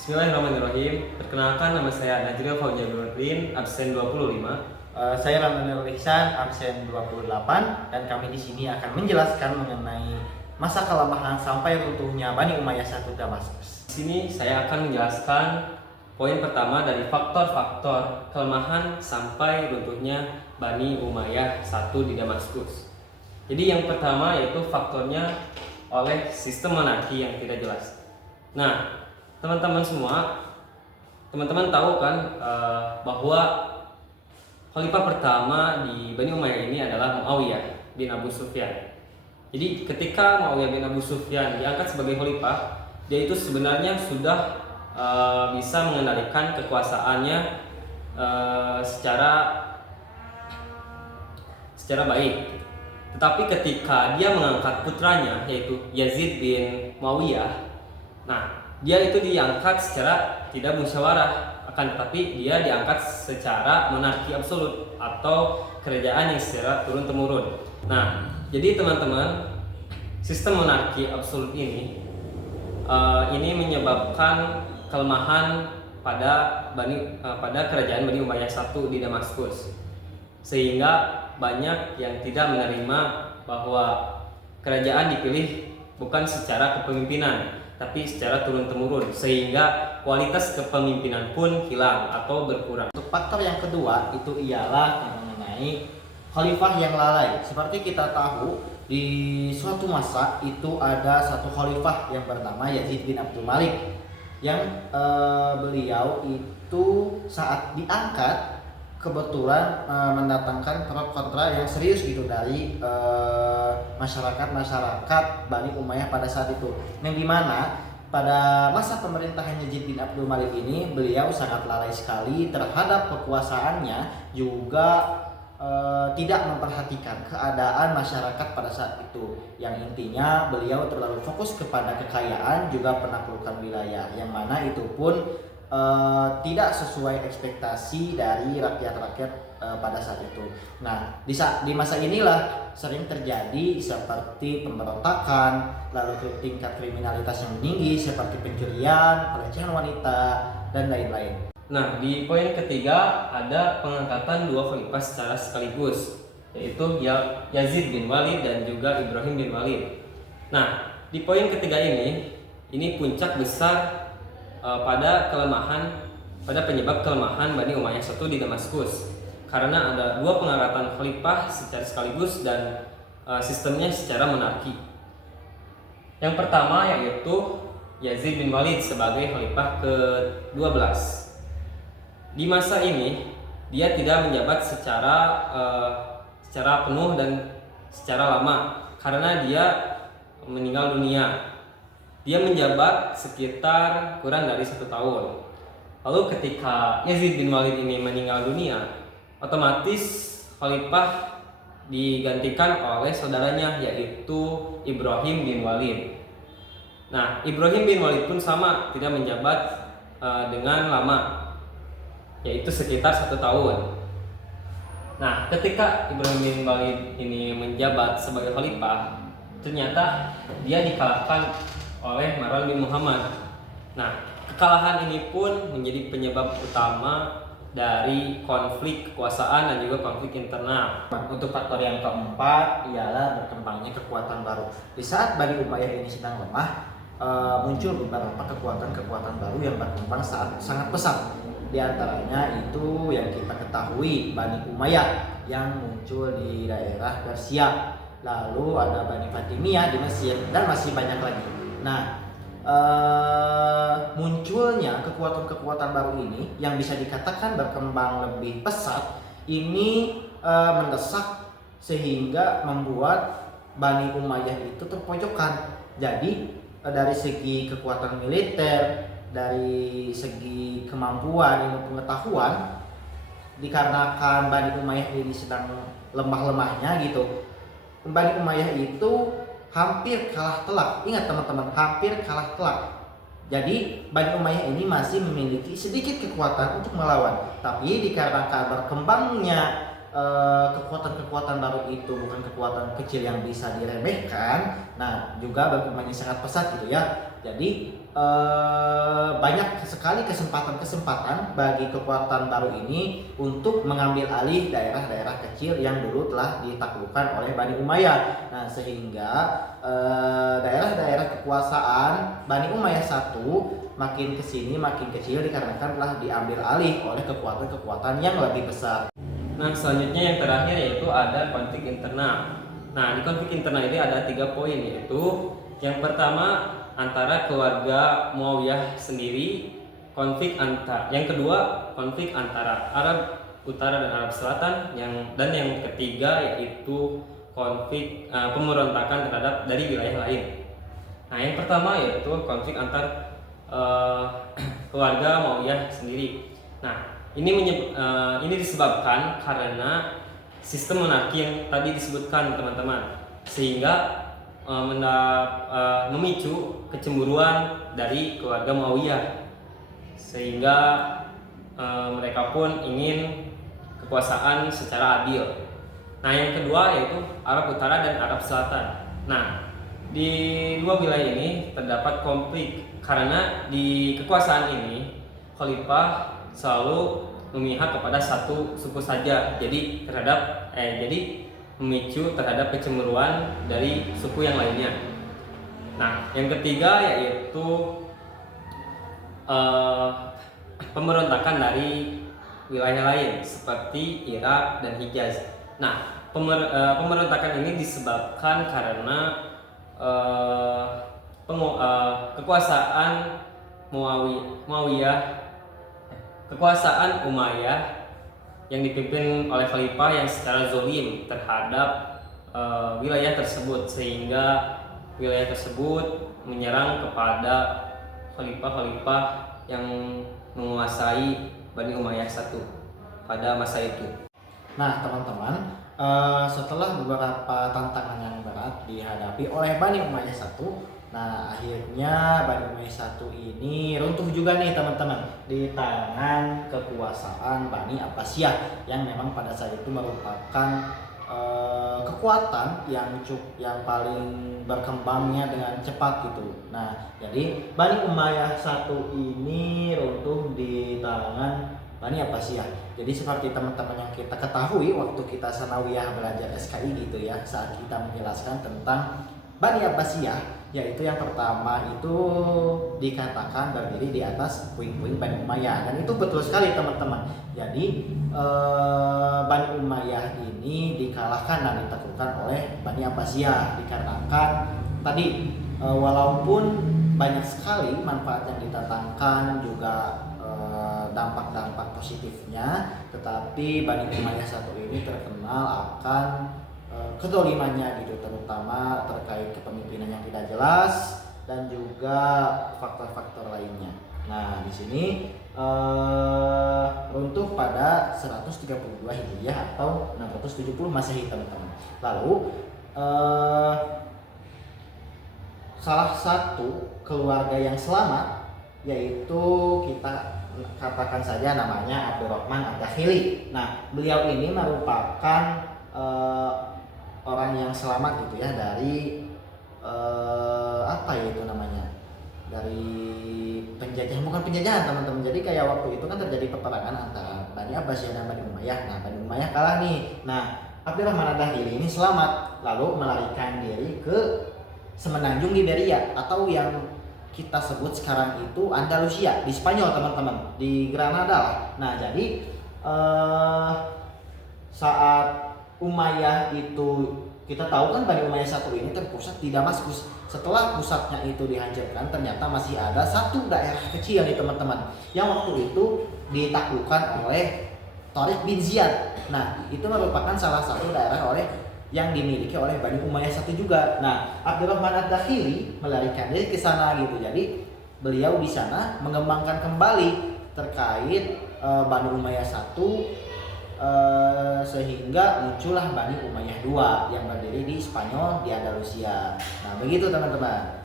Bismillahirrahmanirrahim. Perkenalkan, nama saya Najril Fauzia Nurdin, absen 25. Saya Ramdanul Ihsan, absen 28, dan kami di sini akan menjelaskan mengenai masa kelemahan sampai runtuhnya Bani Umayyah I Damaskus. Di sini saya akan menjelaskan poin pertama dari faktor-faktor kelemahan sampai runtuhnya Bani Umayyah I di Damaskus. Jadi yang pertama yaitu faktornya oleh sistem monarki yang tidak jelas. Nah, teman-teman semua, teman-teman tahu kan bahwa khalifah pertama di Bani Umayyah ini adalah Muawiyah bin Abu Sufyan. Jadi ketika Muawiyah bin Abu Sufyan diangkat sebagai khalifah, dia itu sebenarnya sudah bisa mengendalikan kekuasaannya secara baik. Tetapi ketika dia mengangkat putranya yaitu Yazid bin Muawiyah, nah dia itu diangkat secara tidak musyawarah, akan tetapi dia diangkat secara monarki absolut atau kerajaan yang secara turun-temurun. Nah, jadi teman-teman, sistem monarki absolut ini menyebabkan kelemahan pada kerajaan Bani Umayyah I di Damaskus, sehingga banyak yang tidak menerima bahwa kerajaan dipilih bukan secara kepemimpinan tapi secara turun-temurun, sehingga kualitas kepemimpinan pun hilang atau berkurang. Untuk faktor yang kedua itu ialah yang mengenai khalifah yang lalai. Seperti kita tahu, di suatu masa itu ada satu khalifah yang bernama Yazid bin Abdul Malik, yang beliau itu saat diangkat kebetulan mendatangkan pro kontra yang serius gitu dari masyarakat Bani Umayyah pada saat itu. Yang dimana pada masa pemerintahan Yazid bin Abdul Malik ini beliau sangat lalai sekali terhadap kekuasaannya, juga tidak memperhatikan keadaan masyarakat pada saat itu. Yang intinya beliau terlalu fokus kepada kekayaan juga penaklukan wilayah, yang mana itu pun tidak sesuai ekspektasi dari rakyat-rakyat pada saat itu. Nah, di masa inilah sering terjadi seperti pemberontakan, lalu tingkat kriminalitas yang tinggi seperti pencurian, pelecehan wanita, dan lain-lain. Nah, di poin ketiga ada pengangkatan dua khalifah secara sekaligus, yaitu Yazid bin Walid dan juga Ibrahim bin Walid. Nah, di poin ketiga ini puncak besar pada penyebab kelemahan Bani Umayyah I di Damaskus, karena ada dua pengangkatan khalifah secara sekaligus dan sistemnya secara monarki. Yang pertama yaitu Yazid bin Walid sebagai khalifah ke-12. Di masa ini dia tidak menjabat secara penuh dan secara lama karena dia meninggal dunia. Dia menjabat sekitar kurang dari 1 tahun. Lalu ketika Yazid bin Walid ini meninggal dunia, otomatis khalifah digantikan oleh saudaranya yaitu Ibrahim bin Walid. Nah, Ibrahim bin Walid pun sama, tidak menjabat dengan lama, yaitu sekitar 1 tahun. Nah, ketika Ibrahim bin Walid ini menjabat sebagai khalifah, ternyata dia dikalahkan oleh Marwan bin Muhammad. Nah, kekalahan ini pun menjadi penyebab utama dari konflik kekuasaan dan juga konflik internal. Untuk faktor yang keempat ialah berkembangnya kekuatan baru. Di saat Bani Umayyah ini sedang lemah, muncul beberapa kekuatan baru yang berkembang sangat pesat. Di antaranya itu yang kita ketahui Bani Umayyah yang muncul di daerah Persia, lalu ada Bani Fatimiyah di Mesir, dan masih banyak lagi. Nah, munculnya kekuatan-kekuatan baru ini yang bisa dikatakan berkembang lebih pesat ini mendesak sehingga membuat Bani Umayyah itu terpojokkan. Jadi dari segi kekuatan militer, dari segi kemampuan ilmu pengetahuan, dikarenakan Bani Umayyah ini sedang lemah-lemahnya gitu, Bani Umayyah itu hampir kalah telak. Ingat teman-teman, hampir kalah telak. Jadi Bani Umayyah ini masih memiliki sedikit kekuatan untuk melawan, tapi dikarenakan berkembangnya kekuatan-kekuatan baru itu bukan kekuatan kecil yang bisa diremehkan, nah juga berkembangnya sangat pesat gitu ya. Jadi banyak sekali kesempatan-kesempatan bagi kekuatan baru ini untuk mengambil alih daerah-daerah kecil yang dulu telah ditaklukkan oleh Bani Umayyah. Nah, sehingga daerah-daerah kekuasaan Bani Umayyah satu makin kesini makin kecil dikarenakan telah diambil alih oleh kekuatan-kekuatan yang lebih besar. Nah, selanjutnya yang terakhir yaitu ada konflik internal. Nah, di konflik internal ini ada 3 poin, yaitu yang pertama antara keluarga Muawiyah sendiri, yang kedua konflik antara Arab Utara dan Arab Selatan, dan yang ketiga yaitu konflik pemberontakan terhadap dari wilayah lain. Nah, yang pertama yaitu konflik antar keluarga Muawiyah sendiri. Nah, ini disebabkan karena sistem monarki yang tadi disebutkan teman-teman, sehingga memicu kecemburuan dari keluarga Muawiyah, sehingga mereka pun ingin kekuasaan secara adil. Nah, yang kedua yaitu Arab Utara dan Arab Selatan. Nah, di dua wilayah ini terdapat konflik karena di kekuasaan ini khalifah selalu memihak kepada satu suku saja, jadi memicu terhadap kecemburuan dari suku yang lainnya. Nah, yang ketiga yaitu pemberontakan dari wilayah lain seperti Irak dan Hijaz. Nah, pemberontakan ini disebabkan karena kekuasaan kekuasaan Umayyah yang dipimpin oleh khalifah yang secara zalim terhadap wilayah tersebut, sehingga wilayah tersebut menyerang kepada khalifah-khalifah yang menguasai Bani Umayyah satu pada masa itu. Nah, teman-teman, setelah beberapa tantangan yang berat dihadapi oleh Bani Umayyah satu, nah akhirnya Bani Umayyah satu ini runtuh juga nih teman-teman di tangan kekuasaan Bani Abbasiyah yang memang pada saat itu merupakan kekuatan yang paling berkembangnya dengan cepat gitu. Nah, jadi Bani Umayyah satu ini runtuh di tangan Bani Abbasiyah. Jadi seperti teman-teman yang kita ketahui waktu kita sanawiyah belajar SKI gitu ya, saat kita menjelaskan tentang Bani Abbasiyah, yaitu yang pertama itu dikatakan berdiri di atas puing-puing Bani Umayyah, dan itu betul sekali teman-teman. Jadi Bani Umayyah ini dikalahkan dan ditaklukkan oleh Bani Abbasiyah dikarenakan tadi walaupun banyak sekali manfaat yang didatangkan juga dampak-dampak positifnya, tetapi Bani Umayyah satu ini terkenal akan kedolimannya gitu, terutama terkait kepemimpinan yang tidak jelas dan juga faktor-faktor lainnya. Nah, di sini runtuh pada 132 Hijriah atau 670 Masehi teman-teman. Lalu salah satu keluarga yang selamat yaitu kita katakan saja namanya Abdurrahman Ad-Dakhili. Nah, beliau ini merupakan orang yang selamat gitu ya dari dari penjajahan, bukan penjajahan teman-teman. Jadi kayak waktu itu kan terjadi peperangan antara Bani Abbasiyah dan Bani Umayyah. Nah, Bani Umayyah kalah nih. Nah, Abdurrahman Ad-Dakhili ini selamat lalu melarikan diri ke semenanjung Iberia atau yang kita sebut sekarang itu Andalusia di Spanyol teman-teman, di Granada lah. Nah, jadi saat Umayyah itu, kita tahu kan Bani Umayyah satu ini terpusat di Damaskus. Setelah pusatnya itu dihancurkan, ternyata masih ada satu daerah kecil nih teman-teman yang waktu itu ditaklukkan oleh Tariq bin Ziyad. Nah, itu merupakan salah satu daerah yang dimiliki oleh Bani Umayyah satu juga. Nah, Abdurrahman Ad-Dakhili melarikan diri ke sana gitu. Jadi beliau di sana mengembangkan kembali terkait Bani Umayyah satu, sehingga muncullah Bani Umayyah II yang berdiri di Spanyol, di Andalusia. Nah, begitu teman-teman.